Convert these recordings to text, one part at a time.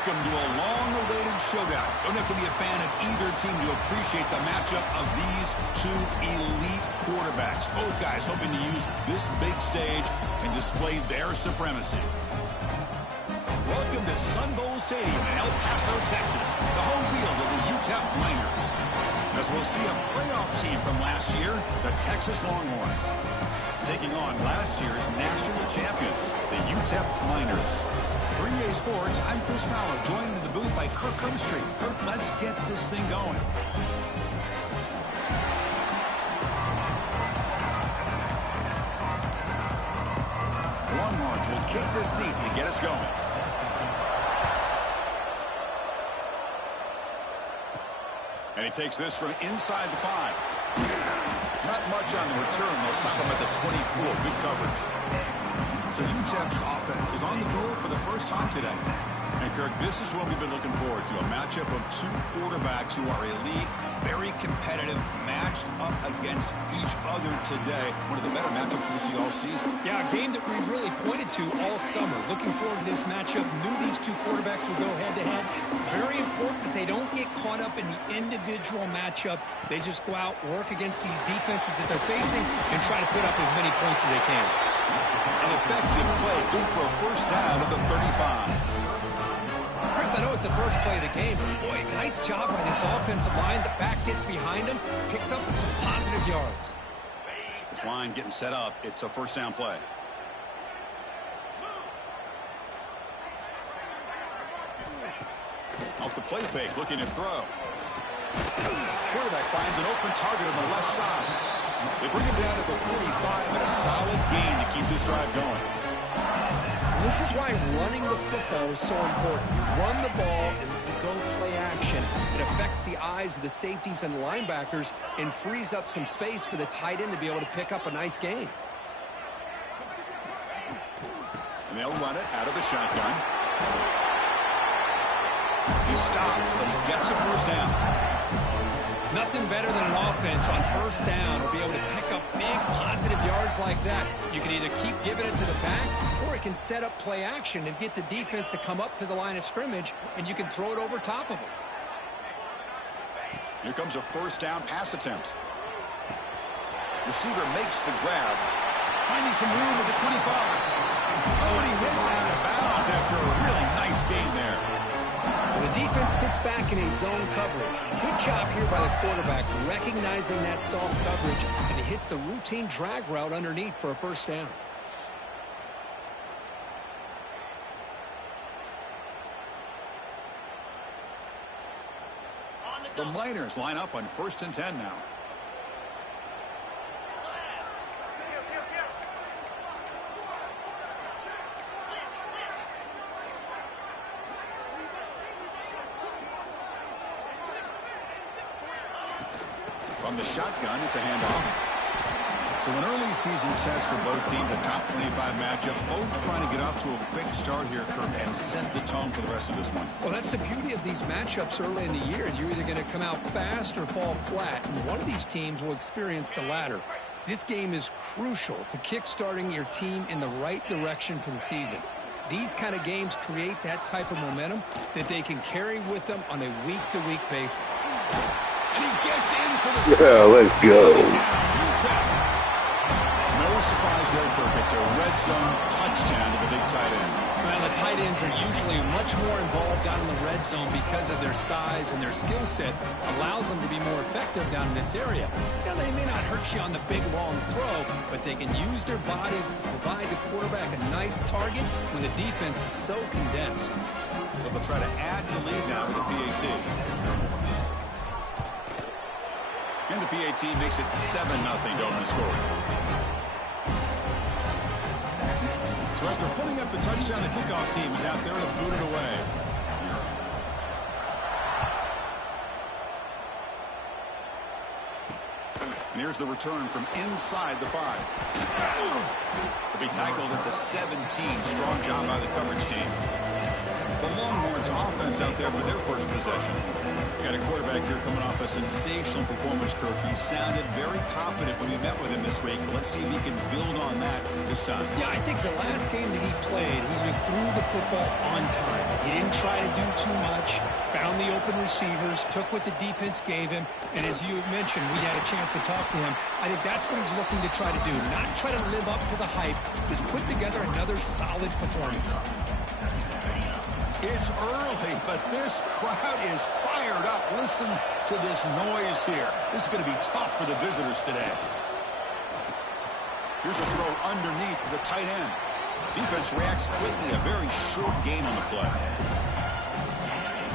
Welcome to a long-awaited showdown. Don't have to be a fan of either team to appreciate the matchup of these two elite quarterbacks. Both guys hoping to use this big stage and display their supremacy. Welcome to Sun Bowl Stadium in El Paso, Texas, the home field of the Utep Miners. As we'll see a playoff team from last year, the Texas Longhorns, taking on last year's national champions, the Utep Miners. For EA Sports, I'm Chris Fowler, joined in the booth by Kirk Hermstreet. Kirk, let's get this thing going. Longhorns will kick this deep to get us going. And he takes this from inside the 5. Not much on the return. They'll stop him at the 24. Good coverage. So Utep's offense is on the field for the first time today. And Kirk, this is what we've been looking forward to. A matchup of two quarterbacks who are elite, very competitive, matched up against each other today. One of the better matchups we see all season. Yeah, a game that we really pointed to all summer. Looking forward to this matchup. Knew these two quarterbacks would go head-to-head. Very important that they don't get caught up in the individual matchup. They just go out, work against these defenses that they're facing, and try to put up as many points as they can. An effective play, good for a first down of the 35. Chris, I know it's the first play of the game, but boy, nice job by this offensive line. The back gets behind him, picks up some positive yards. This line getting set up. It's a first down play. Off the play fake, looking to throw. Quarterback finds an open target on the left side. They bring him down to the 45 and a solid gain to keep this drive going. This is why running the football is so important. You run the ball and you go play action. It affects the eyes of the safeties and linebackers and frees up some space for the tight end to be able to pick up a nice gain. And they'll run it out of the shotgun. He's stopped, but he gets a first down. Nothing better than an offense on first down or be able to pick up big positive yards like that. You can either keep giving it to the back or it can set up play action and get the defense to come up to the line of scrimmage, and you can throw it over top of them. Here comes a first down pass attempt. Receiver makes the grab, finding some room at the 25. Oh, and he hits out of bounds after a really nice game there. The defense sits back in a zone coverage. Good job here by the quarterback, recognizing that soft coverage, and he hits the routine drag route underneath for a first down. The Miners line up on 1st and 10 now. From the shotgun, it's a handoff. So an early season test for both teams, a top 25 matchup. Both trying to get off to a quick start here, Kirk, and set the tone for the rest of this one. Well, that's the beauty of these matchups early in the year. You're either going to come out fast or fall flat, and one of these teams will experience the latter. This game is crucial to kick-starting your team in the right direction for the season. These kind of games create that type of momentum that they can carry with them on a week-to-week basis. And he gets in for the yeah, let's go. No surprise there, Kirk. It's a red zone touchdown to the big tight end. Well, the tight ends are usually much more involved down in the red zone because of their size and their skill set. Allows them to be more effective down in this area. Now, they may not hurt you on the big, long throw, but they can use their bodies to provide the quarterback a nice target when the defense is so condensed. So they'll try to add to the lead now with the PAT. And the PAT makes it 7-0 to open the score. So after putting up the touchdown, the kickoff team is out there to boot it away. And here's the return from inside the 5. He'll be tackled at the 17. Strong job by the coverage team. The Longhorns offense out there for their first possession. Got a quarterback here coming off off a sensational performance, Kirk. He sounded very confident when we met with him this week. Let's see if he can build on that this time. Yeah, I think the last game that he played, he just threw the football on time. He didn't try to do too much, found the open receivers, took what the defense gave him, and as you mentioned, we had a chance to talk to him. I think that's what he's looking to try to do, not try to live up to the hype, just put together another solid performance. It's early, but this crowd is fired up. Listen to this noise here. This is going to be tough for the visitors today. Here's a throw underneath to the tight end. Defense reacts quickly. A very short gain on the play.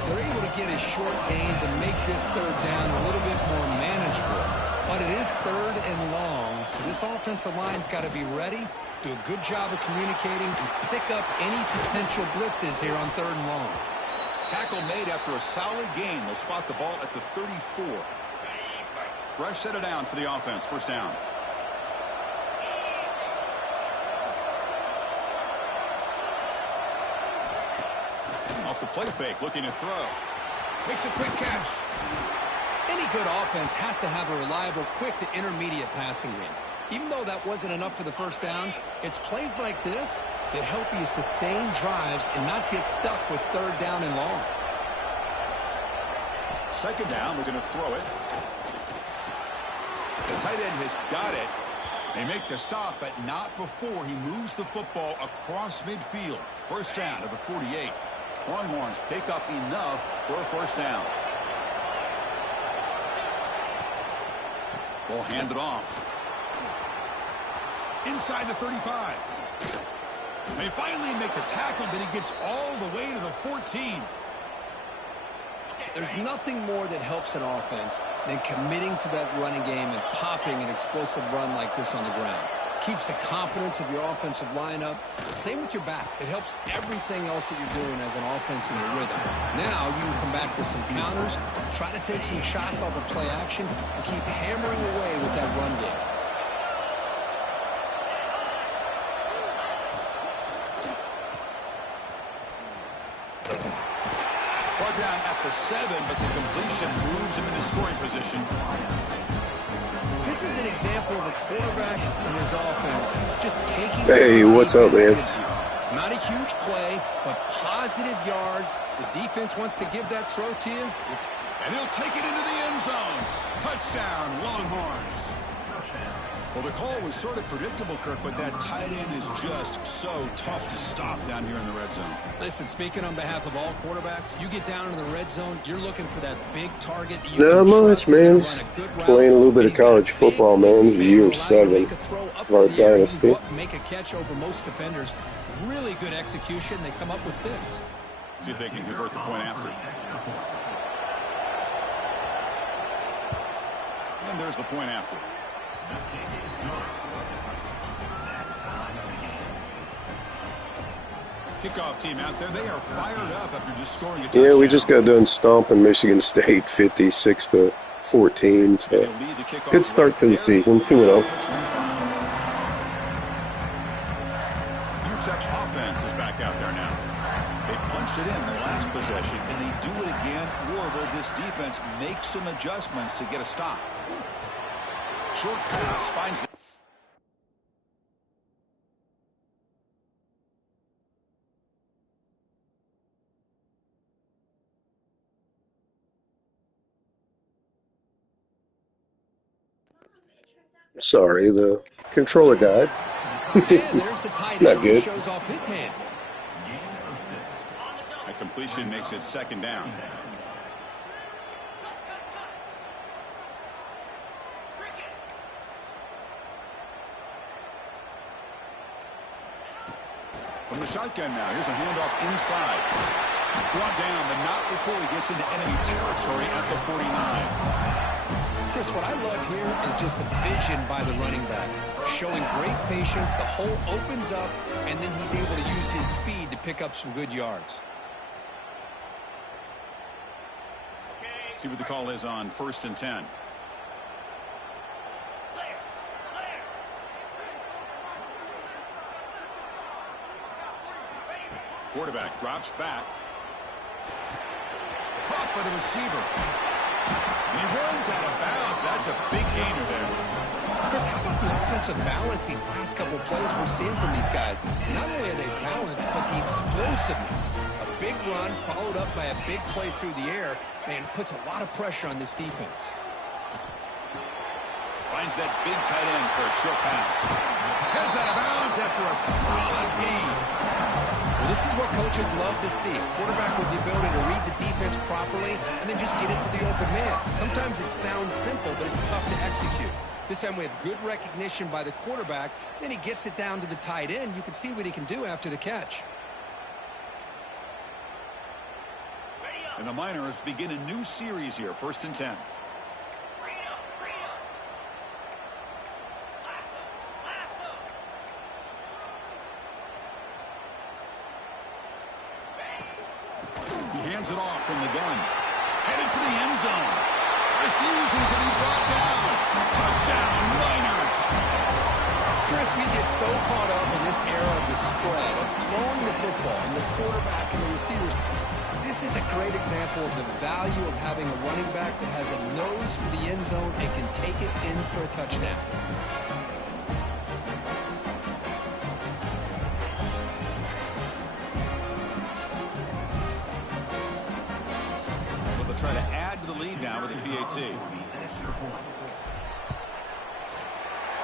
They're able to get a short gain to make this third down a little bit more manageable. But it is third and long, so this offensive line's got to be ready, do a good job of communicating, and pick up any potential blitzes here on third and long. Tackle made after a solid gain. They'll spot the ball at the 34. Fresh set of downs for the offense. First down. Off the play fake, looking to throw. Makes a quick catch. Any good offense has to have a reliable, quick to intermediate passing game. Even though that wasn't enough for the first down, it's plays like this that help you sustain drives and not get stuck with third down and long. Second down, we're going to throw it. The tight end has got it. They make the stop, but not before he moves the football across midfield. First down to the 48. Longhorns pick up enough for a first down. Ball handed off. Inside the 35. They finally make the tackle, but he gets all the way to the 14. There's nothing more that helps an offense than committing to that running game and popping an explosive run like this on the ground. Keeps the confidence of your offensive lineup. Same with your back. It helps everything else that you're doing as an offense in your rhythm. Now you can come back with some counters, try to take some shots off of play action, and keep hammering away with that run game. Brought down at the 7, but the completion moves him into scoring position. This is an example of a quarterback and his offense just taking. Hey, what's up, man? Not a huge play, but positive yards. The defense wants to give that throw to you. And he'll take it into the end zone. Touchdown, Longhorns. Well, the call was sort of predictable, Kirk, but that tight end is just so tough to stop down here in the red zone. Listen, speaking on behalf of all quarterbacks, you get down in the red zone, you're looking for that big target. That you Not much, man. Playing a little bit of college football, man. This is year 7 of our dynasty. Make a catch over most defenders. Really good execution. They come up with 6. See if they can convert the point after. And there's the point after. Kickoff team out there. They are fired up after just scoring a touchdown. Yeah, we just got done stomping Michigan State 56-14. So good start to the season, 2-0. Utep's offense is back out there now. They punched it in the last possession, and they do it again, or will this defense make some adjustments to get a stop? Short pass finds the... Sorry, the controller died. And there's the tight Not end good. shows off his hands. A completion makes it second down. From the shotgun now, here's a handoff inside. Brought down, but not before he gets into enemy territory at the 49. Chris, what I love here is just the vision by the running back. Showing great patience, the hole opens up, and then he's able to use his speed to pick up some good yards. See what the call is on 1st and 10. Quarterback drops back. Caught by the receiver. And he That's a big gainer there. Chris, how about the offensive balance these last couple of plays we're seeing from these guys? Not only are they balanced, but the explosiveness. A big run followed up by a big play through the air, man, puts a lot of pressure on this defense. Finds that big tight end for a short pass. Heads out of bounds after a solid gain. Well, this is what coaches love to see. A quarterback with the ability to read the defense properly and then just get it to the open man. Sometimes it sounds simple, but it's tough to execute. This time we have good recognition by the quarterback. Then he gets it down to the tight end. You can see what he can do after the catch. And the Miners begin a new series here, 1st and 10. He hands it off from the gun. Headed for the end zone. Refusing to be brought down. Touchdown, Miners. Chris, we get so caught up in this era of the spread, of throwing the football, and the quarterback and the receivers. This is a great example of the value of having a running back that has a nose for the end zone and can take it in for a touchdown. Well, they'll try to add to the lead now with a PAT.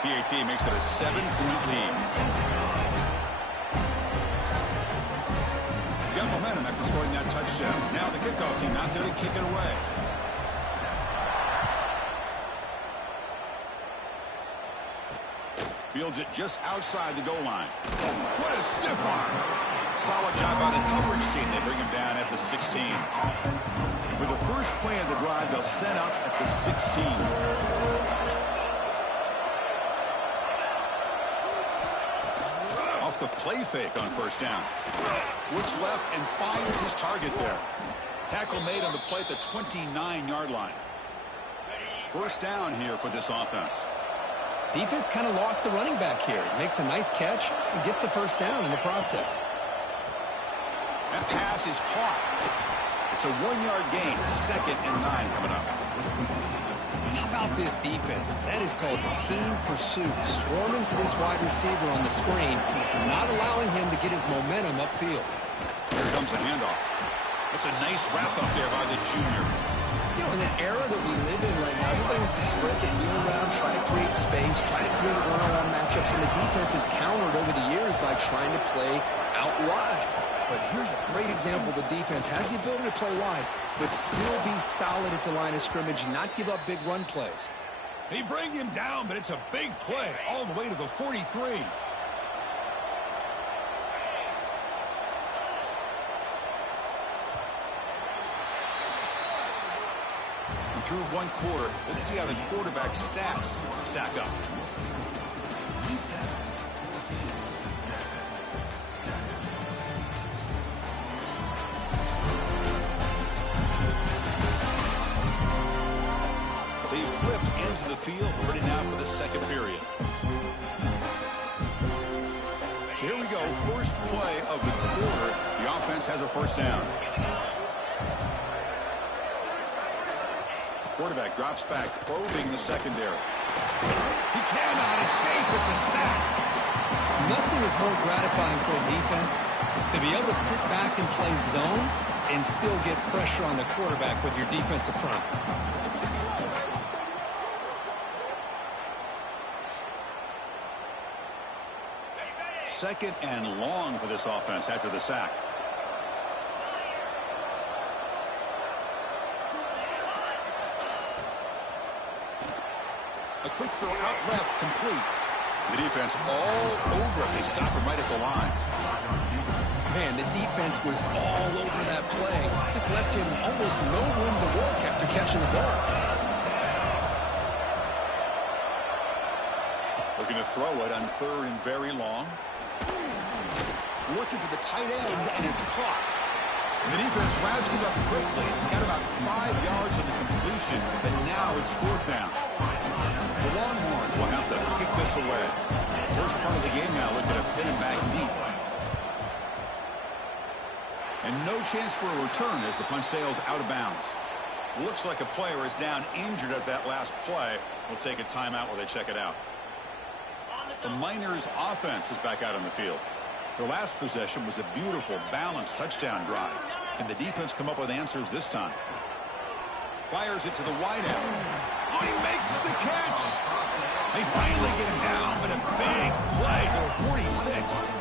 PAT makes it a 7-point lead. Got momentum after scoring that touchdown. Now the kickoff team out there to kick it away. Fields it just outside the goal line. What a stiff arm. Solid job by the coverage team. They bring him down at the 16. For the first play of the drive, they'll set up at the 16. Off the play fake on 1st down. Looks left and finds his target there. Tackle made on the play at the 29-yard line. 1st down here for this offense. Defense kind of lost a running back here. Makes a nice catch and gets the 1st down in the process. That pass is caught. It's a 1-yard gain. 2nd and 9 coming up. How about this defense? That is called team pursuit. Swarming to this wide receiver on the screen, not allowing him to get his momentum upfield. Here comes a handoff. That's a nice wrap up there by the junior. You know, in the era that we live in right now, everybody wants to spread the field around, try to create space, try to create one-on-one matchups, and the defense has countered over the years by trying to play out wide. But here's a great example. The defense has the ability to play wide, but still be solid at the line of scrimmage and not give up big run plays. He brings him down, but it's a big play all the way to the 43. And through 1 quarter, let's see how the quarterback stats stack up. They flipped into the field, ready now for the 2nd period. So here we go, first play of the quarter. The offense has a 1st down. Quarterback drops back, probing the secondary. He cannot escape. It's a sack. Nothing is more gratifying for a defense to be able to sit back and play zone and still get pressure on the quarterback with your defensive front. 2nd and long for this offense after the sack. A quick throw out left, complete. The defense all over it. They stop him right at the line. Man, the defense was all over that play. Just left him almost no room to work after catching the ball. Looking to throw it on 3rd and very long. Looking for the tight end, and it's caught. And the defense wraps him up quickly. Got about 5 yards of the completion, but now it's 4th down. The Longhorns will have to kick this away. First part of the game now, looking to pin him back deep. And no chance for a return as the punt sails out of bounds. Looks like a player is down injured at that last play. We'll take a timeout while they check it out. The Miners offense is back out on the field. Their last possession was a beautiful, balanced touchdown drive. Can the defense come up with answers this time? Fires it to the wide end. Oh, he makes the catch. They finally get him down, but a big play to 46.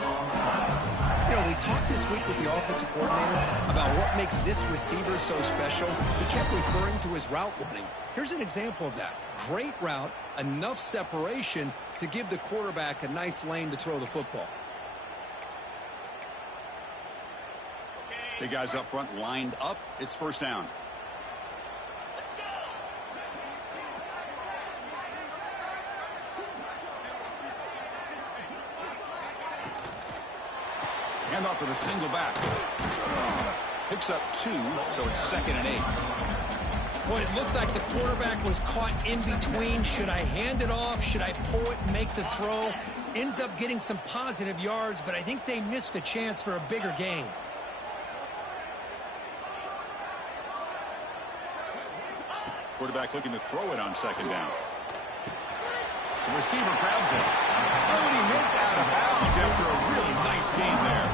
You know, we talked this week with the offensive coordinator about what makes this receiver so special. He kept referring to his route running. Here's an example of that. Great route, enough separation to give the quarterback a nice lane to throw the football. Big guys up front lined up. It's first down. Hand off to the single back. Picks up 2, so it's 2nd and 8. Well, it looked like the quarterback was caught in between. Should I hand it off? Should I pull it and make the throw? Ends up getting some positive yards, but I think they missed a chance for a bigger gain. Quarterback looking to throw it on 2nd down. The receiver grabs it. Oh, and he hits out of bounds after a really nice game there.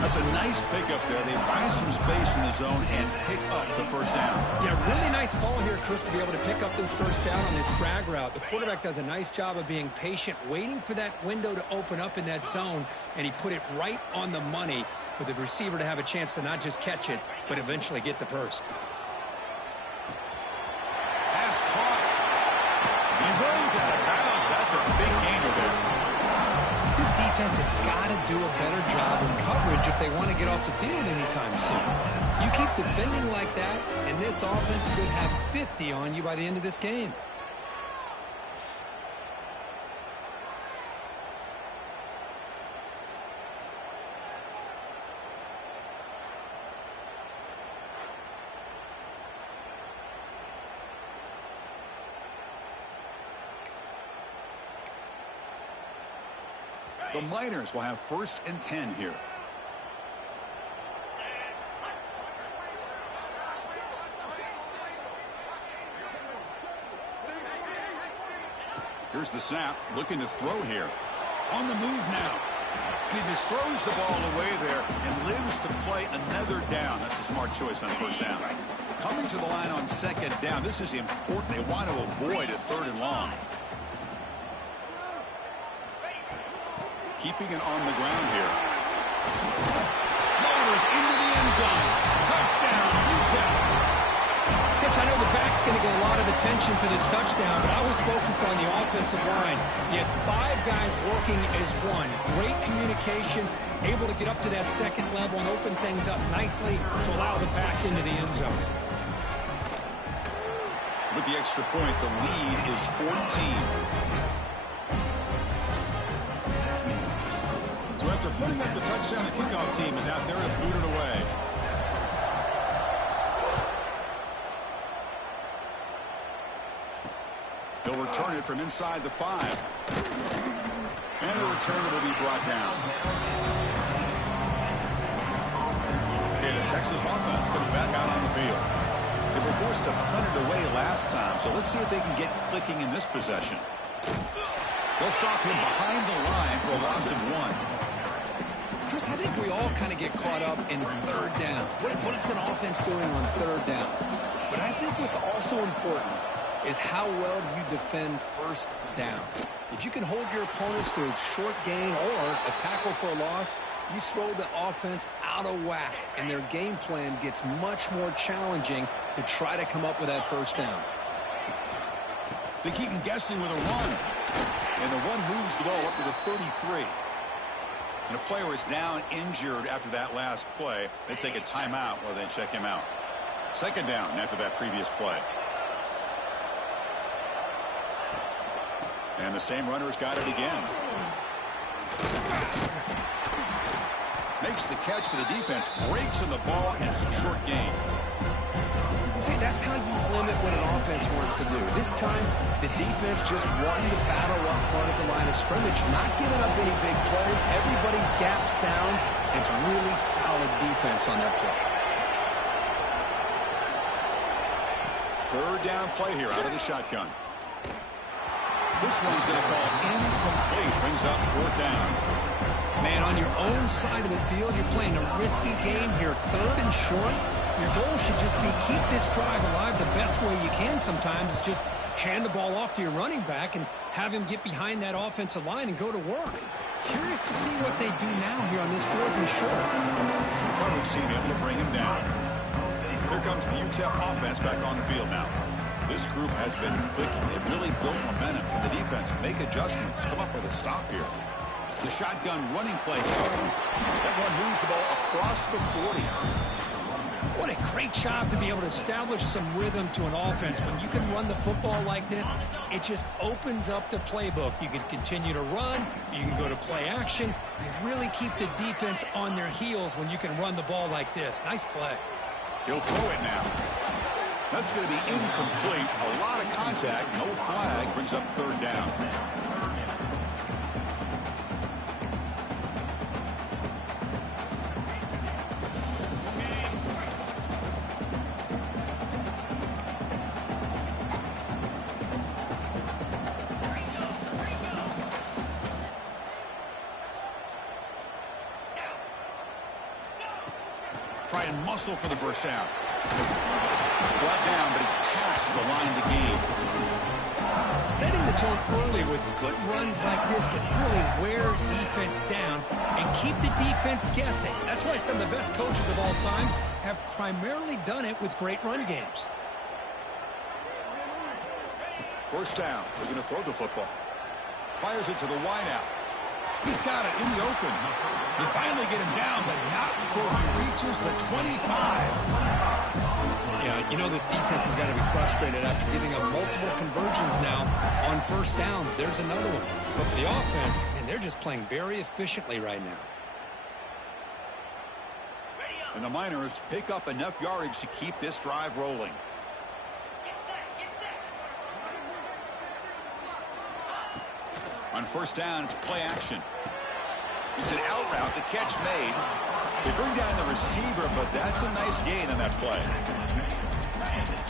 That's a nice pickup there. They find some space in the zone and pick up the first down. Yeah, really nice call here, Chris, to be able to pick up this first down on this drag route. The quarterback does a nice job of being patient, waiting for that window to open up in that zone, and he put it right on the money for the receiver to have a chance to not just catch it, but eventually get the first. Pass caught. He runs out of bounds. That's a big gainer there. This defense has got to do a better job in coverage if they want to get off the field anytime soon. You keep defending like that, and this offense could have 50 on you by the end of this game. The Miners will have 1st and 10 here. Here's the snap, looking to throw here. On the move now. And he just throws the ball away there and lives to play another down. That's a smart choice on 1st down. Coming to the line on 2nd down. This is important. They want to avoid a 3rd and long. Keeping it on the ground here. Motors into the end zone. Touchdown, Utep. Yes, I know the back's going to get a lot of attention for this touchdown, but I was focused on the offensive line. You had 5 guys working as one. Great communication, able to get up to that 2nd level and open things up nicely to allow the back into the end zone. With the extra point, the lead is 14. So after putting up the touchdown, the kickoff team is out there to boot it away. They'll return it from inside the 5. And the return will be brought down. Okay, the Texas offense comes back out on the field. They were forced to punt it away last time, so let's see if they can get clicking in this possession. They'll stop him behind the line for a loss of 1. Chris, I think we all kind of get caught up in 3rd down. What's an offense doing on 3rd down? But I think what's also important is how well you defend 1st down. If you can hold your opponents to a short gain or a tackle for a loss, you throw the offense out of whack, and their game plan gets much more challenging to try to come up with that 1st down. They keep him guessing with a run. And the run moves the ball up to the 33. And a player is down injured after that last play. They take a timeout while they check him out. 2nd down after that previous play. And the same runner's got it again. Makes the catch, but the defense breaks in the ball, and it's a short gain. See, that's how you limit what an offense wants to do. This time, the defense just wanting to battle up front at the line of scrimmage, not giving up any big plays. Everybody's gap sound. It's really solid defense on that play. Third down play here out of the shotgun. This one's going to fall incomplete. Brings up fourth down. Man, on your own side of the field, you're playing a risky game here. Third and short. Your goal should just be keep this drive alive the best way you can sometimes. Is just hand the ball off to your running back and have him get behind that offensive line and go to work. Curious to see what they do now here on this fourth and short. Coverage team able to bring him down. Here comes the Utep offense back on the field now. This group has been clicking. They've really built momentum. Can the defense make adjustments? Come up with a stop here. The shotgun running play coming. That one moves the ball across the 40. What a great job to be able to establish some rhythm to an offense. When you can run the football like this, it just opens up the playbook. You can continue to run. You can go to play action. You really keep the defense on their heels when you can run the ball like this. Nice play. He'll throw it now. That's going to be incomplete. A lot of contact. No flag. Brings up third down. Try and muscle for the first down. Brought down, but he's past the line to gain. Setting the tone early with good runs like this can really wear defense down and keep the defense guessing. That's why some of the best coaches of all time have primarily done it with great run games. First down. They're going to throw the football. Fires it to the wideout. He's got it in the open. They finally get him down, but not before he reaches the 25. Yeah, you know this defense has got to be frustrated after giving up multiple conversions now on first downs. There's another one. But for the offense, and they're just playing very efficiently right now. And the Miners pick up enough yardage to keep this drive rolling. On first down, it's play action. It's an out route, the catch made. They bring down the receiver, but that's a nice gain on that play.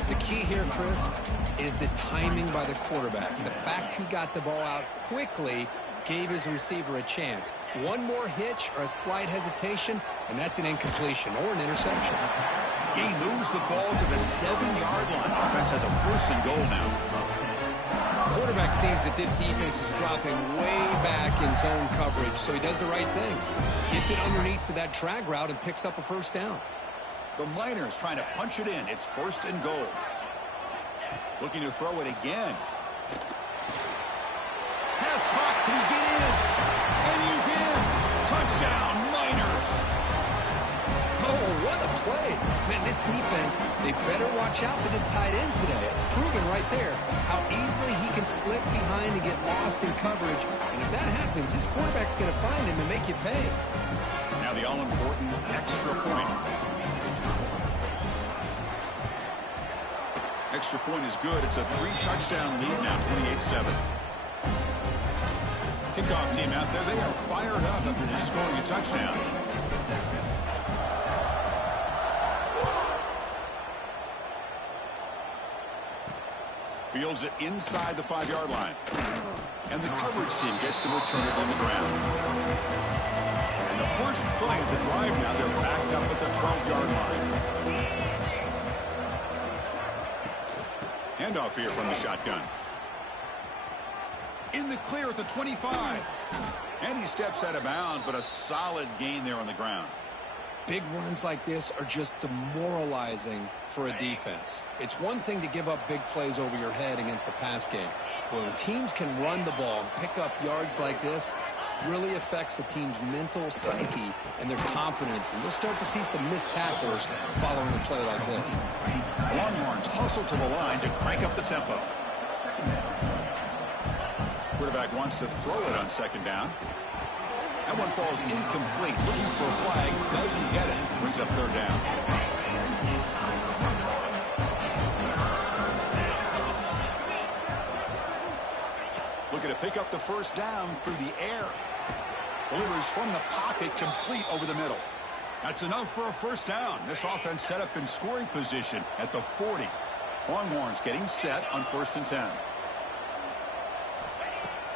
The key here, Chris, is the timing by the quarterback. The fact he got the ball out quickly gave his receiver a chance. One more hitch or a slight hesitation, and that's an incompletion or an interception. He moves the ball to the 7-yard line. Offense has a first and goal now. Quarterback sees that this defense is dropping way back in zone coverage, so he does the right thing. Gets it underneath to that drag route and picks up a first down. The Miners trying to punch it in. It's first and goal. Looking to throw it again. Pass caught. Can he get in? And he's in. Touchdown, Miners. Oh, what a play. Man, this defense, they better watch out for this tight end today. It's proven right there how easily he can slip behind and get lost in coverage. And if that happens, his quarterback's going to find him and make you pay. Now the all-important extra point. Extra point is good. It's a 3-touchdown lead now, 28-7. Kickoff team out there, they are fired up after just scoring a touchdown. Fields it inside the 5-yard line. And the coverage team gets the returner on the ground. And the first play of the drive now, they're backed up at the 12-yard line. Handoff here from the shotgun. In the clear at the 25. And he steps out of bounds, but a solid gain there on the ground. Big runs like this are just demoralizing for a defense. It's one thing to give up big plays over your head against the pass game. But when teams can run the ball and pick up yards like this, really affects the team's mental psyche and their confidence. And you'll start to see some missed tackles following a play like this. Longhorns hustle to the line to crank up the tempo. Quarterback wants to throw it on second down. That one falls incomplete. Looking for a flag. Doesn't get it. Brings up third down. Looking to pick up the first down through the air. Delivers from the pocket, complete over the middle. That's enough for a first down. This offense set up in scoring position at the 40. Longhorns getting set on 1st and 10.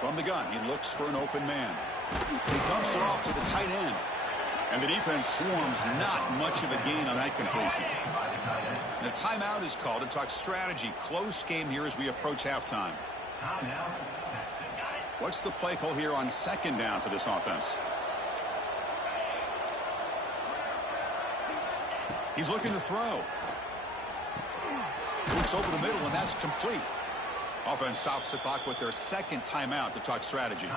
From the gun, he looks for an open man. He dumps it off to the tight end. And the defense swarms, not much of a gain on that completion. And a timeout is called to talk strategy. Close game here as we approach halftime. What's the play call here on 2nd down for this offense? He's looking to throw. Looks over the middle, and that's complete. Offense stops the clock with their 2nd timeout to talk strategy.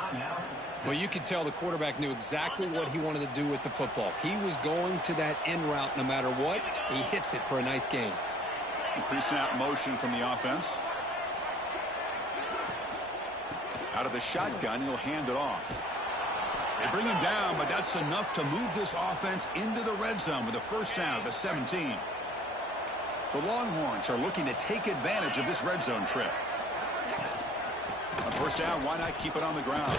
Well, you could tell the quarterback knew exactly what he wanted to do with the football. He was going to that in route no matter what. He hits it for a nice gain. Pre-snap motion from the offense. Out of the shotgun, he'll hand it off. They bring him down, but that's enough to move this offense into the red zone with a 1st down at the 17. The Longhorns are looking to take advantage of this red zone trip. On 1st down, why not keep it on the ground?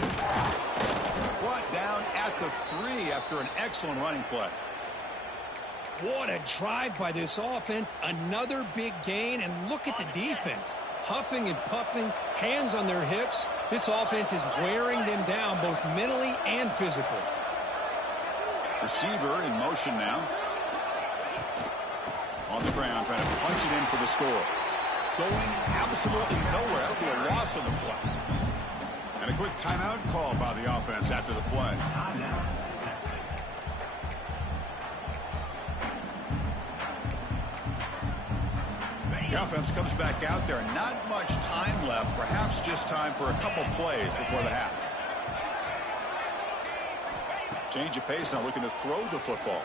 Brought down at the 3 after an excellent running play. What a drive by this offense. Another big gain, and look at the defense. Huffing and puffing, hands on their hips. This offense is wearing them down both mentally and physically. Receiver in motion now. On the ground, trying to punch it in for the score. Going absolutely nowhere. That'll be a loss on the play. And a quick timeout call by the offense after the play. The offense comes back out there. Not much time left. Perhaps just time for a couple plays before the half. Change of pace now, looking to throw the football.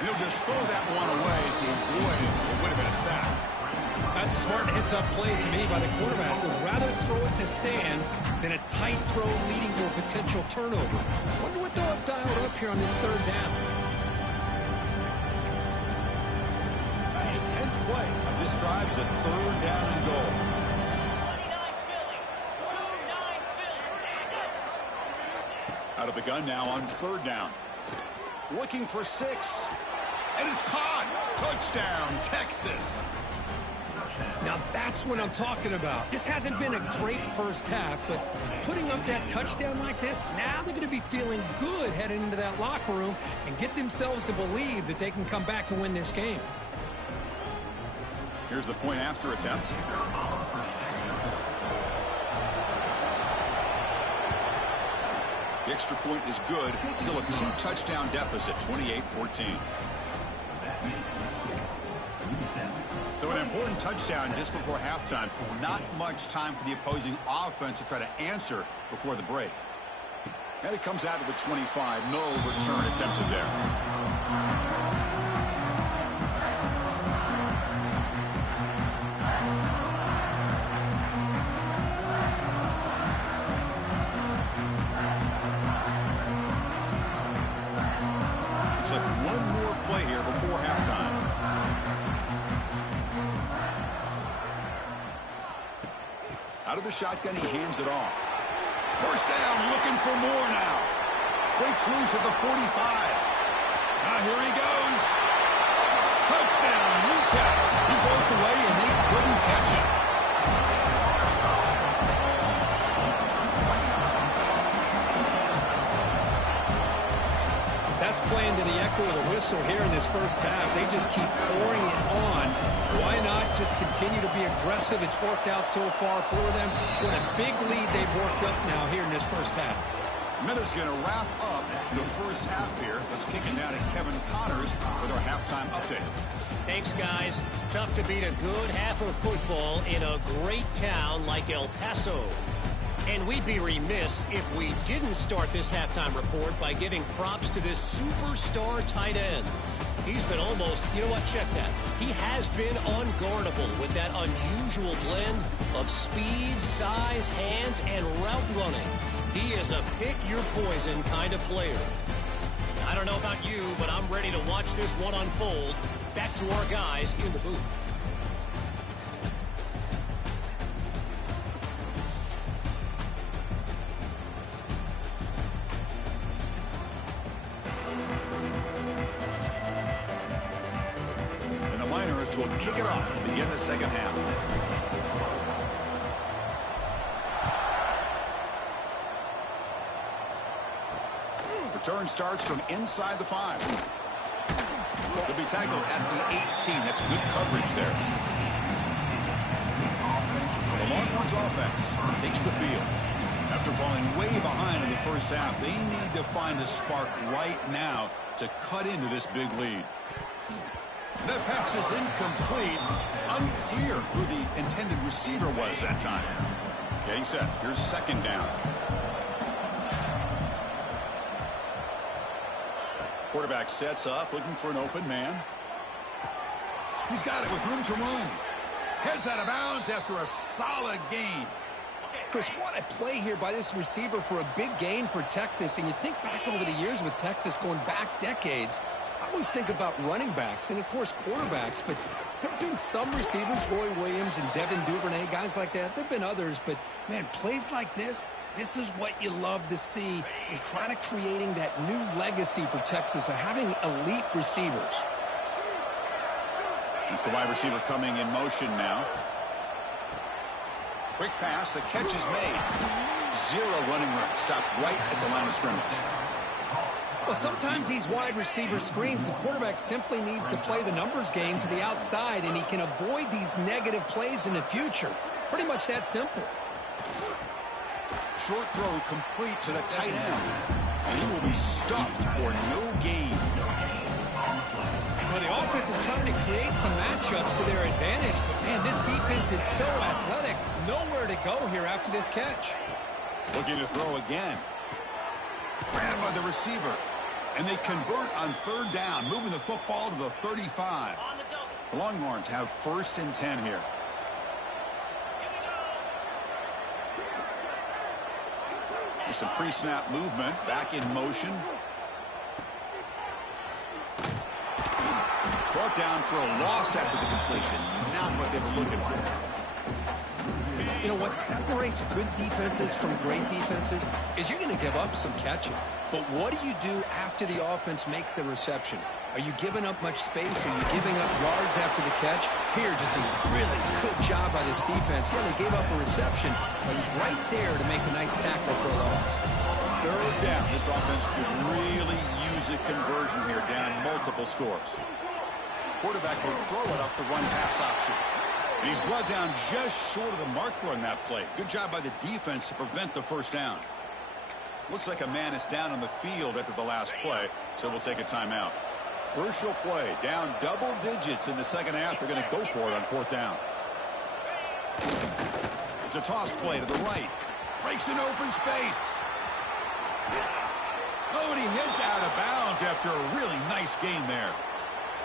And he'll just throw that one away to avoid it. It would have been a sack. That's a smart heads-up play to me by the quarterback. Would rather throw it in the stands than a tight throw leading to a potential turnover. Wonder what they'll have dialed up here on this 3rd down. The 10th play of this drive is a 3rd down and goal. Out of the gun now on 3rd down. Looking for 6. And it's caught. Touchdown, Texas. Now that's what I'm talking about. This hasn't been a great 1st half, but putting up that touchdown like this, now they're going to be feeling good heading into that locker room and get themselves to believe that they can come back and win this game. Here's the point after attempt. The extra point is good. Still a 2-touchdown deficit, 28-14. So an important touchdown just before halftime. Not much time for the opposing offense to try to answer before the break. And it comes out to the 25. No return attempted there. Out of the shotgun, he hands it off. 1st down, looking for more now. Breaks loose at the 45. Now here he goes. Touchdown, Utep. He broke away and they couldn't catch him. That's playing to the echo of the whistle here in this 1st half. They just keep pouring it on. Why not just continue to be aggressive? It's worked out so far for them. What a big lead they've worked up now here in this 1st half. Miller's going to wrap up the 1st half here. Let's kick it down to Kevin Connors with our halftime update. Thanks, guys. Tough to beat a good half of football in a great town like El Paso. And we'd be remiss if we didn't start this halftime report by giving props to this superstar tight end. He's been almost, you know what, check that. He has been unguardable with that unusual blend of speed, size, hands, and route running. He is a pick-your-poison kind of player. I don't know about you, but I'm ready to watch this one unfold. Back to our guys in the booth. which will kick it off to begin the second half. Return starts from inside the 5. He'll be tackled at the 18. That's good coverage there. The Longhorns offense takes the field. After falling way behind in the first half, they need to find a spark right now to cut into this big lead. That pass is incomplete. Unclear who the intended receiver was that time. Getting set. Here's second down. Quarterback sets up, looking for an open man. He's got it with room to run. Heads out of bounds after a solid gain. Chris, what a play here by this receiver for a big gain for Texas. And you think back over the years with Texas going back decades, I always think about running backs and, of course, quarterbacks. But there have been some receivers, Roy Williams and Devin Duvernay, guys like that. There have been others. But, man, plays like this is what you love to see and kind of creating that new legacy for Texas of having elite receivers. It's the wide receiver coming in motion now. Quick pass, the catch is made. 0 running room, stopped right at the line of scrimmage. Well, sometimes these wide receiver screens, the quarterback simply needs to play the numbers game to the outside, and he can avoid these negative plays in the future. Pretty much that simple. Short throw complete to the tight end. And he will be stuffed for no gain. Well, the offense is trying to create some matchups to their advantage. But, man, this defense is so athletic. Nowhere to go here after this catch. Looking to throw again. Grabbed by the receiver. And they convert on third down, moving the football to the 35. The Longhorns have 1st and 10 here. There's some pre-snap movement, back in motion. Brought down for a loss after the completion. Not what they were looking for. You know, what separates good defenses from great defenses is you're going to give up some catches. But what do you do after the offense makes the reception? Are you giving up much space? Are you giving up yards after the catch? Here, just a really good job by this defense. Yeah, they gave up a reception, but right there to make a nice tackle for a loss. Third down. This offense could really use a conversion here, down multiple scores. Quarterback will throw it off the run-pass option. And he's brought down just short of the marker on that play. Good job by the defense to prevent the first down. Looks like a man is down on the field after the last play, so we'll take a timeout. Crucial play, down double digits in the second half. They're going to go for it on 4th down. It's a toss play to the right. Breaks an open space. Oh, and he heads out of bounds after a really nice gain there.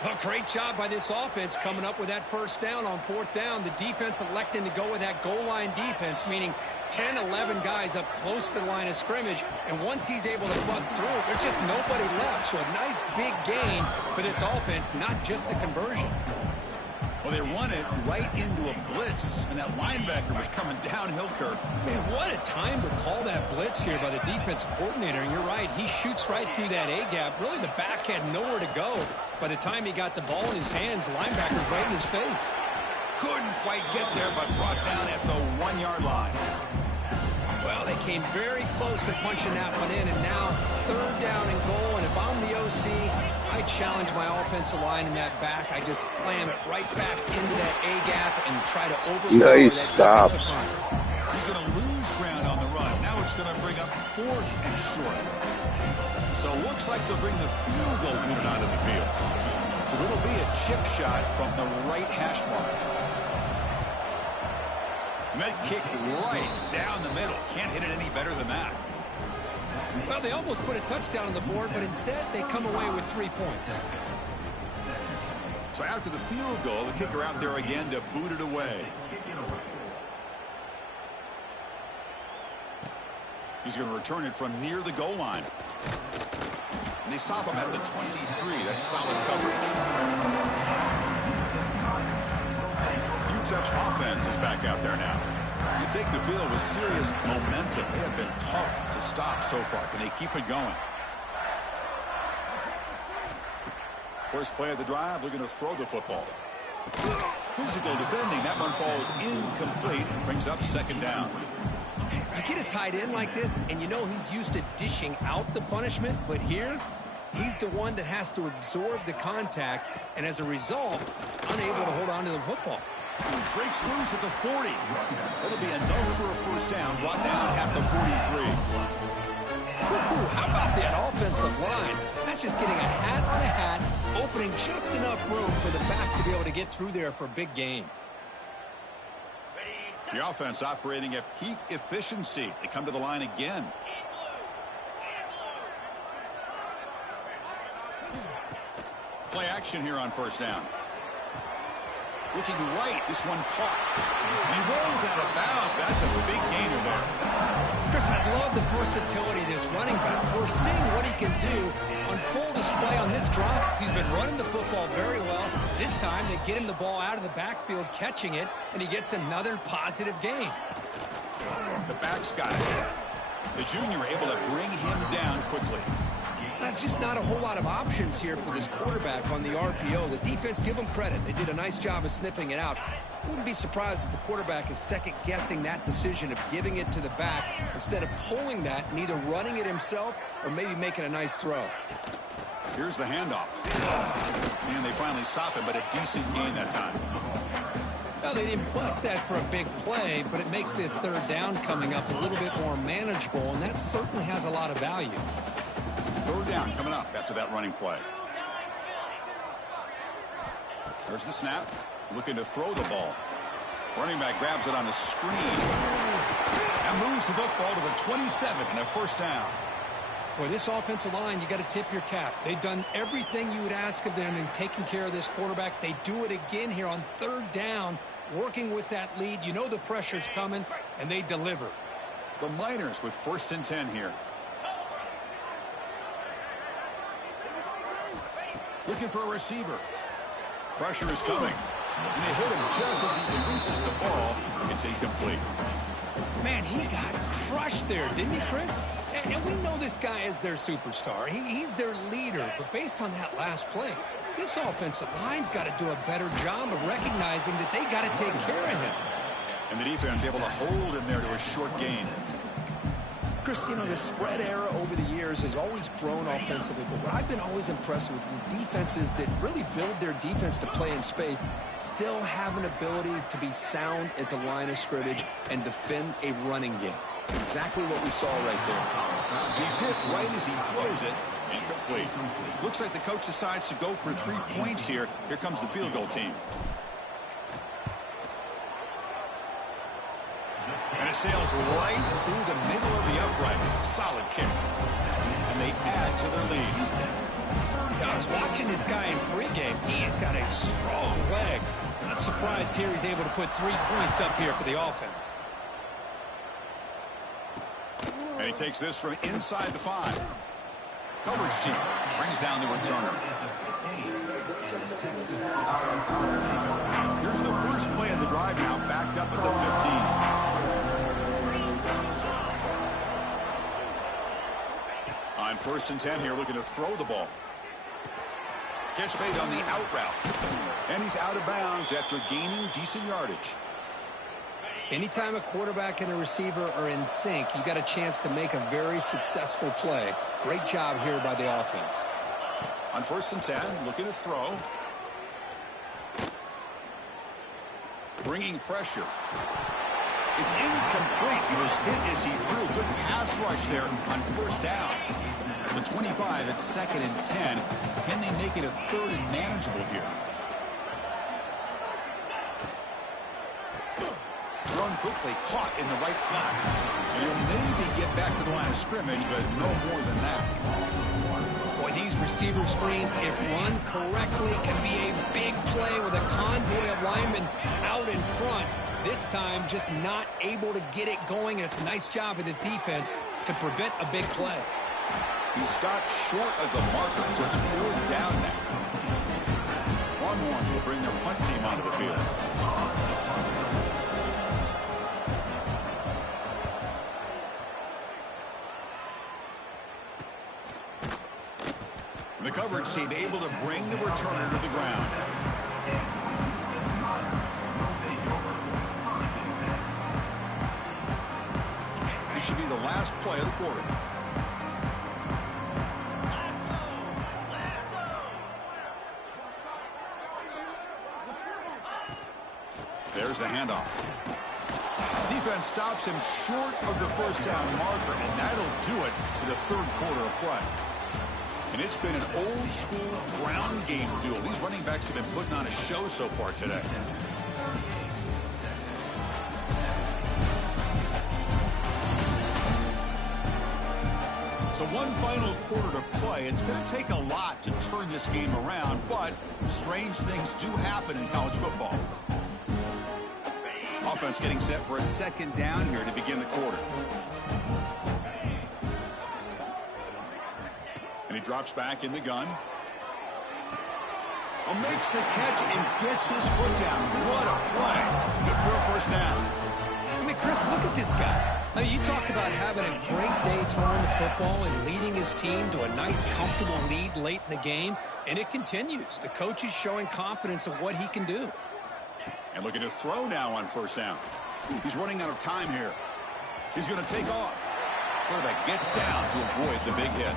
A great job by this offense coming up with that first down on 4th down. The defense electing to go with that goal line defense, meaning 10, 11 guys up close to the line of scrimmage. And once he's able to bust through, there's just nobody left. So a nice big gain for this offense, not just the conversion. Well, they run it right into a blitz, and that linebacker was coming downhill, Kirk. Man, what a time to call that blitz here by the defensive coordinator. And you're right, he shoots right through that A-gap. Really, the back had nowhere to go. By the time he got the ball in his hands, the linebacker's right in his face. Couldn't quite get there, but brought down at the 1-yard line. Well, they came very close to punching that one in, and now 3rd down and goal. And if I'm the OC, I challenge my offensive line in that back. I just slam it right back into that A-gap and try to overpower nice that stop. defensive front. He's going to lose ground on the run. Now it's going to bring up 4th and short. So it looks like they'll bring the field goal unit onto the field. So it'll be a chip shot from the right hash mark. And that kick right down the middle. Can't hit it any better than that. Well, they almost put a touchdown on the board, but instead they come away with 3 points. So after the field goal, the kicker out there again to boot it away. He's going to return it from near the goal line. And they stop him at the 23. That's solid coverage. Utep's offense is back out there now. You take the field with serious momentum. They have been tough to stop so far. Can they keep it going? First play of the drive, they're going to throw the football. Physical defending. That one falls incomplete. Brings up second down. You get a tight end like this, and you know he's used to dishing out the punishment, but here, he's the one that has to absorb the contact, and as a result, he's unable to hold on to the football. Breaks loose at the 40. That'll be enough for a first down. Brought down at the 43. How about that offensive line? That's just getting a hat on a hat, opening just enough room for the back to be able to get through there for a big gain. The offense operating at peak efficiency. They come to the line again. Play action here on first down. Looking right. This one caught. And he rolls out of bounds. That's a big gainer there. Chris, I love the versatility of this running back. We're seeing what he can do on full display on this drive. He's been running the football very well. This time, they get him the ball out of the backfield, catching it, and he gets another positive gain. The back's got it. The junior able to bring him down quickly. That's just not a whole lot of options here for this quarterback on the RPO. The defense, give them credit. They did a nice job of sniffing it out. I wouldn't be surprised if the quarterback is second-guessing that decision of giving it to the back instead of pulling that and either running it himself or maybe making a nice throw. Here's the handoff. And they finally stop it, but a decent gain that time. Well, they didn't bust that for a big play, but it makes this third down coming up a little bit more manageable, and that certainly has a lot of value. Third down coming up after that running play. There's the snap. Looking to throw the ball. Running back grabs it on the screen. And moves the football to the 27 and a first down. Boy, this offensive line, you got to tip your cap. They've done everything you would ask of them in taking care of this quarterback. They do it again here on third down, working with that lead. You know the pressure's coming, and they deliver. The Miners with 1st and 10 here. Looking for a receiver. Pressure is coming. And they hit him just as he releases the ball. It's incomplete. Man, he got crushed there, didn't he, Chris? And we know this guy is their superstar. He's their leader. But based on that last play, this offensive line's got to do a better job of recognizing that they got to take care of him. And the defense able to hold him there to a short gain. Chris, you know, the spread era over the years has always grown offensively, but what I've been always impressed with defenses that really build their defense to play in space still have an ability to be sound at the line of scrimmage and defend a running game. It's exactly what we saw right there. He's hit right as he throws it. Incomplete. Looks like the coach decides to go for 3 points here. Here comes the field goal team. And it sails right through the middle of the uprights. Solid kick. And they add to their lead. Now, I was watching this guy in pregame. He has got a strong leg. Not surprised here he's able to put 3 points up here for the offense. And he takes this from inside the 5. Coverage team brings down the returner. Here's the first play of the drive now, backed up at the 15. On 1st and 10 here, looking to throw the ball. Catch made on the out route. And he's out of bounds after gaining decent yardage. Anytime a quarterback and a receiver are in sync, you got a chance to make a very successful play. Great job here by the offense. On 1st and 10, looking to throw. Bringing pressure. It's incomplete. He was hit as he threw. Good pass rush there on 1st down. At the 25, it's 2nd and 10. Can they make it a 3rd and manageable here? Thrown quickly, caught in the right flat. And he'll maybe get back to the line of scrimmage, but no more than that. Boy, these receiver screens, if run correctly, can be a big play with a convoy of linemen out in front. This time, just not able to get it going, and it's a nice job of the defense to prevent a big play. He stopped short of the marker, so it's 4th down now. Longhorns will bring their punt team onto the field. The coverage team able to bring the returner to the ground. should be the last play of the quarter. There's the handoff. Defense stops him short of the first down marker, and that'll do it for the third quarter of play. And it's been an old-school ground game duel. These running backs have been putting on a show so far today. So one final quarter to play. It's going to take a lot to turn this game around, but strange things do happen in college football. Offense getting set for a second down here to begin the quarter. And he drops back in the gun. Makes the catch and gets his foot down. What a play. Good for a first down. I mean, Chris, look at this guy. I mean, you talk about having a great day throwing the football and leading his team to a nice, comfortable lead late in the game, and it continues. The coach is showing confidence of what he can do. And looking to throw now on first down. He's running out of time here. He's going to take off. Quarterback gets down to avoid the big hit.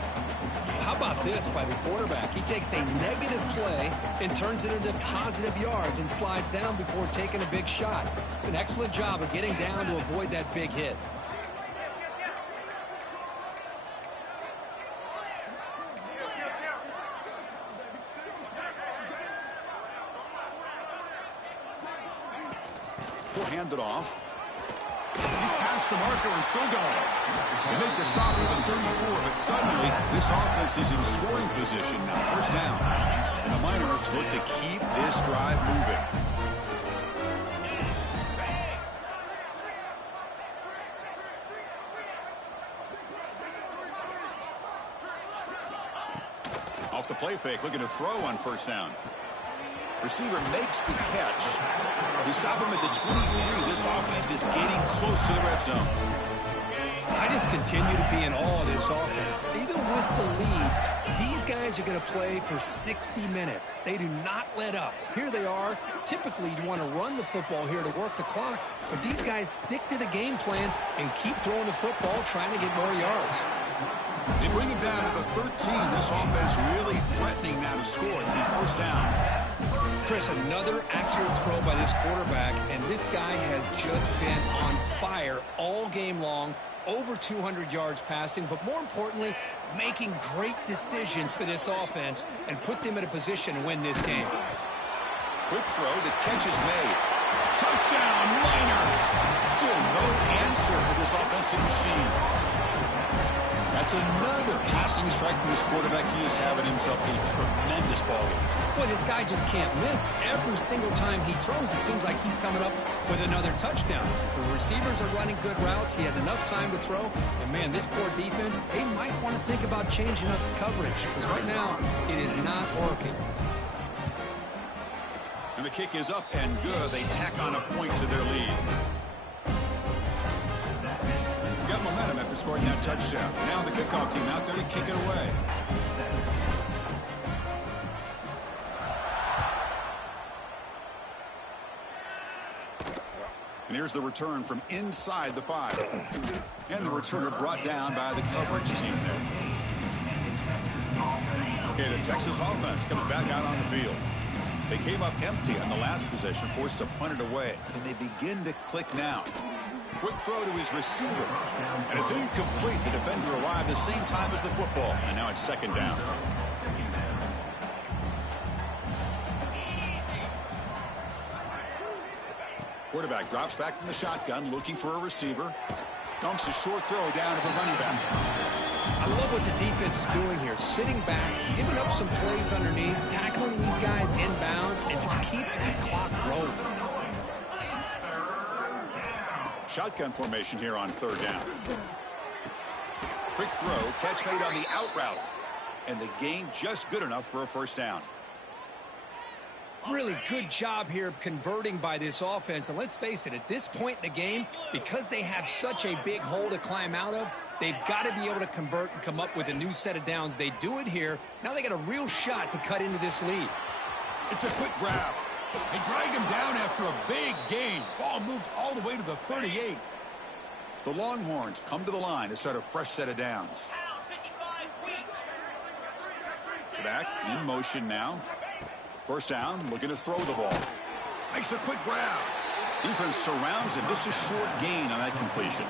How about this by the quarterback? He takes a negative play and turns it into positive yards and slides down before taking a big shot. It's an excellent job of getting down to avoid that big hit. We'll hand it off. He's past the marker and still going. They make the stop at the 34, but suddenly this offense is in scoring position now. First down. And the Miners look to keep this drive moving. Off the play fake, looking to throw on first down. Receiver makes the catch. They stop him at the 23. This offense is getting close to the red zone. I just continue to be in awe of this offense. Even with the lead, these guys are going to play for 60 minutes. They do not let up. Here they are. Typically, you want to run the football here to work the clock, but these guys stick to the game plan and keep throwing the football, trying to get more yards. They bring him down to the 13. This offense really threatening now to score. It'll be first down. Chris, another accurate throw by this quarterback, and this guy has just been on fire all game long. Over 200 yards passing, but more importantly, making great decisions for this offense and put them in a position to win this game. Quick throw, the catch is made. Touchdown, Miners! Still no answer for this offensive machine. That's another passing strike from this quarterback. He is having himself a tremendous ball game. Boy, this guy just can't miss. Every single time he throws, it seems like he's coming up with another touchdown. The receivers are running good routes. He has enough time to throw. And, man, this poor defense, they might want to think about changing up coverage because right now it is not working. And the kick is up and good. They tack on a point to their lead. Got momentum after scoring that touchdown. Now the kickoff team out there to kick it away. And here's the return from inside the 5. And the returner brought down by the coverage team there. Okay, the Texas offense comes back out on the field. They came up empty on the last possession, forced to punt it away. And they begin to click now. Quick throw to his receiver. And it's incomplete. The defender arrived the same time as the football. And now it's second down. Quarterback drops back from the shotgun, looking for a receiver. Dumps a short throw down to the running back. I love what the defense is doing here. Sitting back, giving up some plays underneath, tackling these guys inbounds, and just keep that clock rolling. Shotgun formation here on third down. Quick throw, catch made on the out route. And the gain just good enough for a first down. Really good job here of converting by this offense. And let's face it, at this point in the game, because they have such a big hole to climb out of, they've got to be able to convert and come up with a new set of downs. They do it here. Now they got a real shot to cut into this lead. It's a quick grab. They drag him down after a big gain. Ball moved all the way to the 38. The Longhorns come to the line to start a fresh set of downs. Back in motion now. First down, looking to throw the ball. Makes a quick grab. Defense surrounds him. Just a short gain on that completion.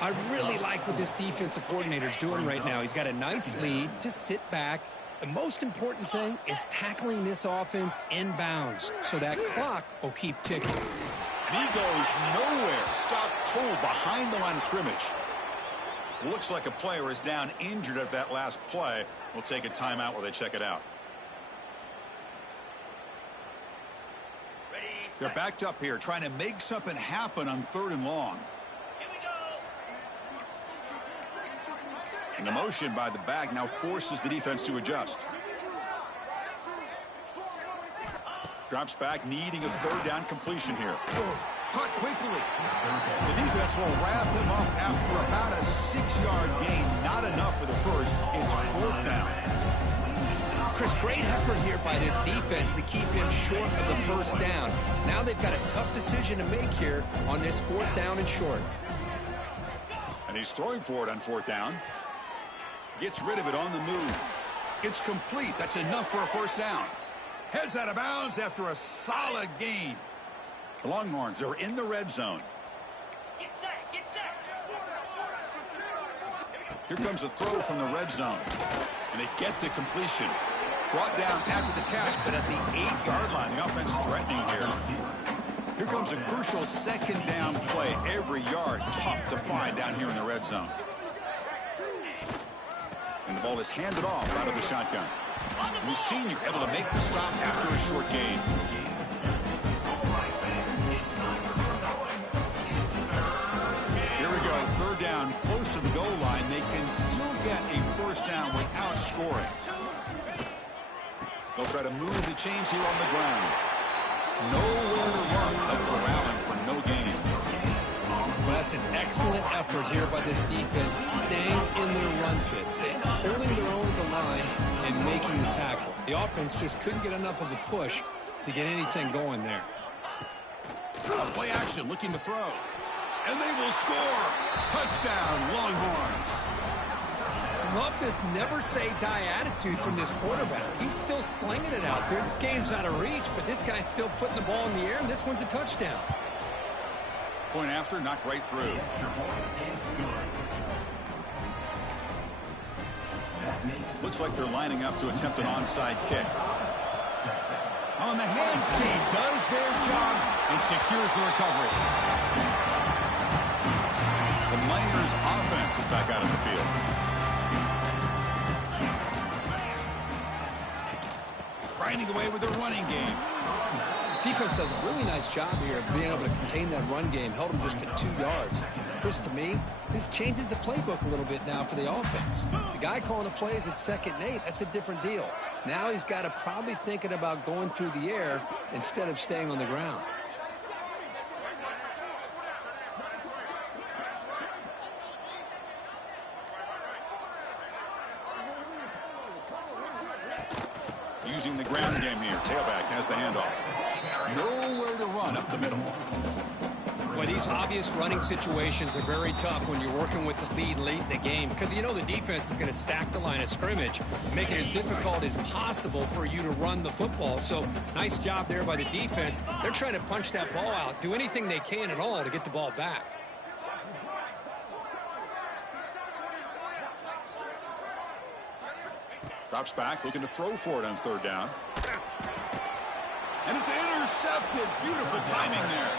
I really like what this defensive coordinator is doing right now. He's got a nice lead. Just sit back. The most important thing is tackling this offense inbounds so that clock will keep ticking. And he goes nowhere. Stopped cold behind the line of scrimmage. Looks like a player is down injured at that last play. We'll take a timeout while they check it out. They're backed up here trying to make something happen on 3rd and long. And the motion by the back now forces the defense to adjust. Drops back, needing a 3rd down completion here. Caught quickly. The defense will wrap him up after about a 6-yard gain. Not enough for the first. It's 4th down. Chris, great effort here by this defense to keep him short of the first down. Now they've got a tough decision to make here on this 4th down and short. And he's throwing for it on 4th down. Gets rid of it on the move. It's complete. That's enough for a first down. Heads out of bounds after a solid gain. The Longhorns are in the red zone. Get set, get set. Here comes a throw from the red zone. And they get to completion. Brought down after the catch, but at the 8-yard line, the offense threatening here. Here comes a crucial 2nd down play. Every yard tough to find down here in the red zone. And the ball is handed off out of the shotgun. And the senior able to make the stop after a short gain. Here we go, 3rd down, close to the goal line. They can still get a first down without scoring. They'll try to move the chains here on the ground. Nowhere to run. They're corralling for no gain. Well, that's an excellent effort here by this defense, staying in their run fit, holding their own at the line and making the tackle. The offense just couldn't get enough of a push to get anything going there. Play action, looking to throw. And they will score. Touchdown, Longhorns. Love this never-say-die attitude from this quarterback. He's still slinging it out there. This game's out of reach, but this guy's still putting the ball in the air, and this one's a touchdown. Point after, knocked right through. Looks like they're lining up to attempt an onside kick. On the hands team does their job and secures the recovery. The Miners offense is back out of the field. Grinding away with their running game. Defense does a really nice job here of being able to contain that run game. Held them just at 2 yards. Chris, to me, this changes the playbook a little bit now for the offense. The guy calling the plays at 2nd and 8, that's a different deal. Now he's got to probably thinking about going through the air instead of staying on the ground. Using the ground game here. Tailback has the handoff. Nowhere to run up the middle. Well, these obvious running situations are very tough when you're working with the lead late in the game because you know the defense is going to stack the line of scrimmage, make it as difficult as possible for you to run the football. So nice job there by the defense. They're trying to punch that ball out, do anything they can at all to get the ball back. Drops back, looking to throw for it on 3rd down. And it's intercepted. Beautiful timing there.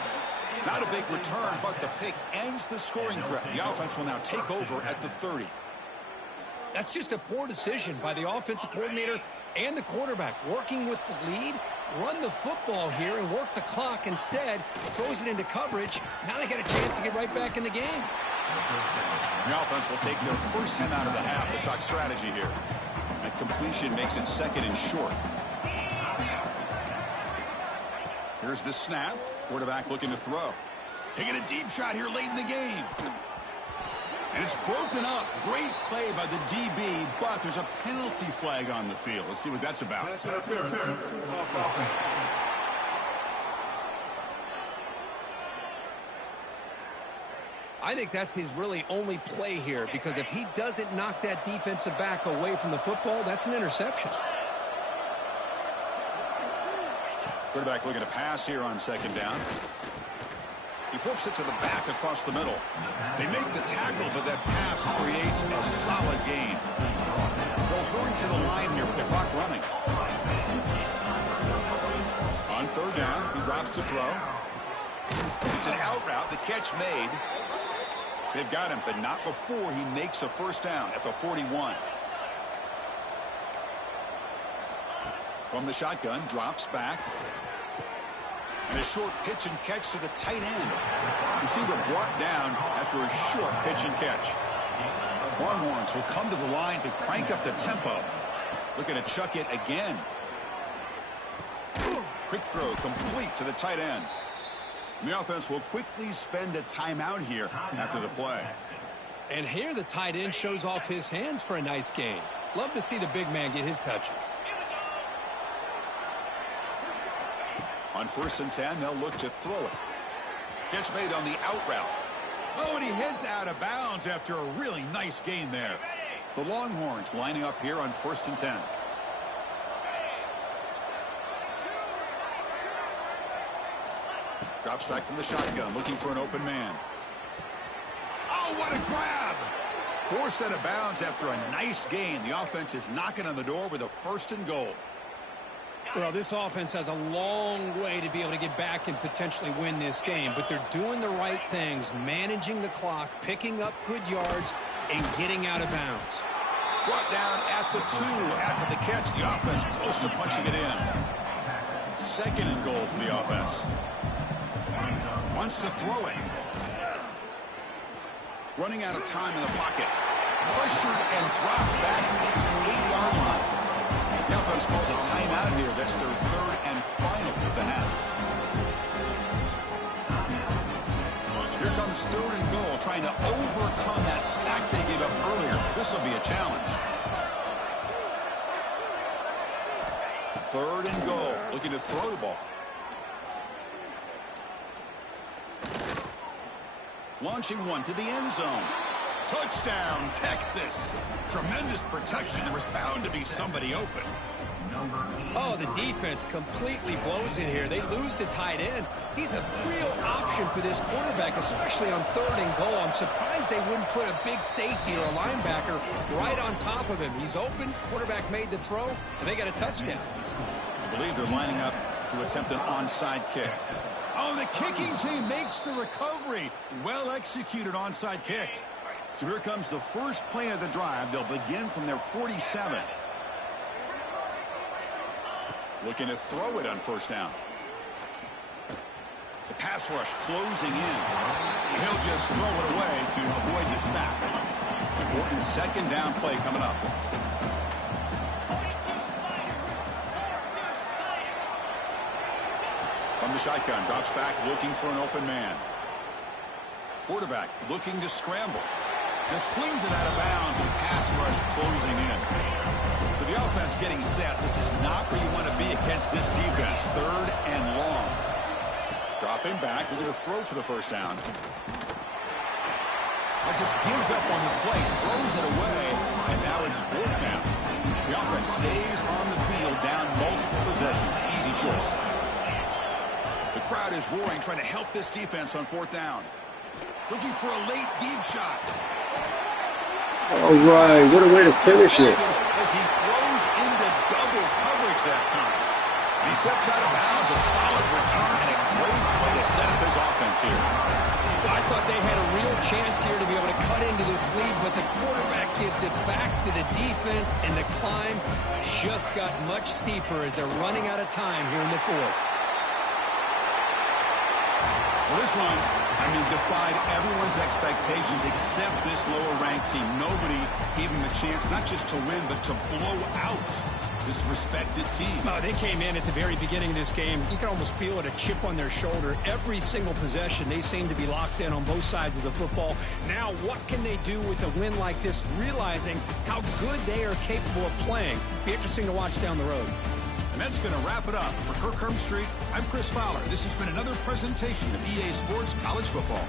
Not a big return, but the pick ends the scoring threat. The offense will now take over at the 30. That's just a poor decision by the offensive coordinator and the quarterback. Working with the lead, run the football here and work the clock instead. Throws it into coverage. Now they got a chance to get right back in the game. The offense will take their first 10 out of the half. They talk strategy here. That completion makes it 2nd and short. Here's the snap. Quarterback looking to throw. Taking a deep shot here late in the game. And it's broken up. Great play by the DB, but there's a penalty flag on the field. Let's see what that's about. I think that's his really only play here, because if he doesn't knock that defensive back away from the football, that's an interception. Quarterback looking to pass here on second down. He flips it to the back across the middle. They make the tackle, but that pass creates a solid gain. They'll hurry to the line here with the clock running. On third down, he drops to throw. It's an out route. The catch made. They've got him, but not before he makes a first down at the 41. From the shotgun, drops back. And a short pitch and catch to the tight end. Receiver brought down after a short pitch and catch. Longhorns will come to the line to crank up the tempo. Looking to chuck it again. Quick throw complete to the tight end. And the offense will quickly spend a timeout here after the play. And here the tight end shows off his hands for a nice gain. Love to see the big man get his touches. On 1st and 10, they'll look to throw it. Catch made on the out route. Oh, and he heads out of bounds after a really nice gain there. The Longhorns lining up here on 1st and 10. Drops back from the shotgun, looking for an open man. Oh, what a grab! Forced out of bounds after a nice gain. The offense is knocking on the door with a 1st and goal. Well, this offense has a long way to be able to get back and potentially win this game, but they're doing the right things, managing the clock, picking up good yards, and getting out of bounds. Brought down at the 2 after the catch. The offense close to punching it in. 2nd and goal for the offense. Wants to throw it. Running out of time in the pocket. Pressured and dropped back at the 8-yard line. The offense calls a timeout here. That's their 3rd and final of the half. Here comes 3rd and goal, trying to overcome that sack they gave up earlier. This will be a challenge. 3rd and goal, looking to throw the ball. Launching one to the end zone. Touchdown, Texas. Tremendous protection. There was bound to be somebody open. Oh, the defense completely blows it here. They lose the tight end. He's a real option for this quarterback, especially on 3rd and goal. I'm surprised they wouldn't put a big safety or a linebacker right on top of him. He's open. Quarterback made the throw, and they got a touchdown. I believe they're lining up to attempt an onside kick. Oh, the kicking team makes the recovery. Well executed onside kick. So here comes the first play of the drive. They'll begin from their 47. Looking to throw it on 1st down. The pass rush closing in. He'll just throw it away to avoid the sack. Important 2nd down play coming up. From the shotgun, drops back, looking for an open man. Quarterback looking to scramble. Just flings it out of bounds, and pass rush closing in. So the offense getting set. This is not where you want to be against this defense. 3rd and long. Dropping back, looking to throw for the 1st down. Just gives up on the play, throws it away, and now it's 4th down. The offense stays on the field, down multiple possessions. Easy choice. The crowd is roaring, trying to help this defense on 4th down. Looking for a late deep shot. All right, what a way to finish it. As he throws into double coverage that time. And he steps out of bounds, a solid return, and a great way to set up his offense here. Well, I thought they had a real chance here to be able to cut into this lead, but the quarterback gives it back to the defense, and the climb just got much steeper as they're running out of time here in the 4th. Well, this one, defied everyone's expectations except this lower-ranked team. Nobody gave him a chance not just to win, but to blow out this respected team. Oh, they came in at the very beginning of this game. You can almost feel it, a chip on their shoulder. Every single possession, they seem to be locked in on both sides of the football. Now, what can they do with a win like this, realizing how good they are capable of playing? Be interesting to watch down the road. And that's going to wrap it up. For Kirk Street, I'm Chris Fowler. This has been another presentation of EA Sports College Football.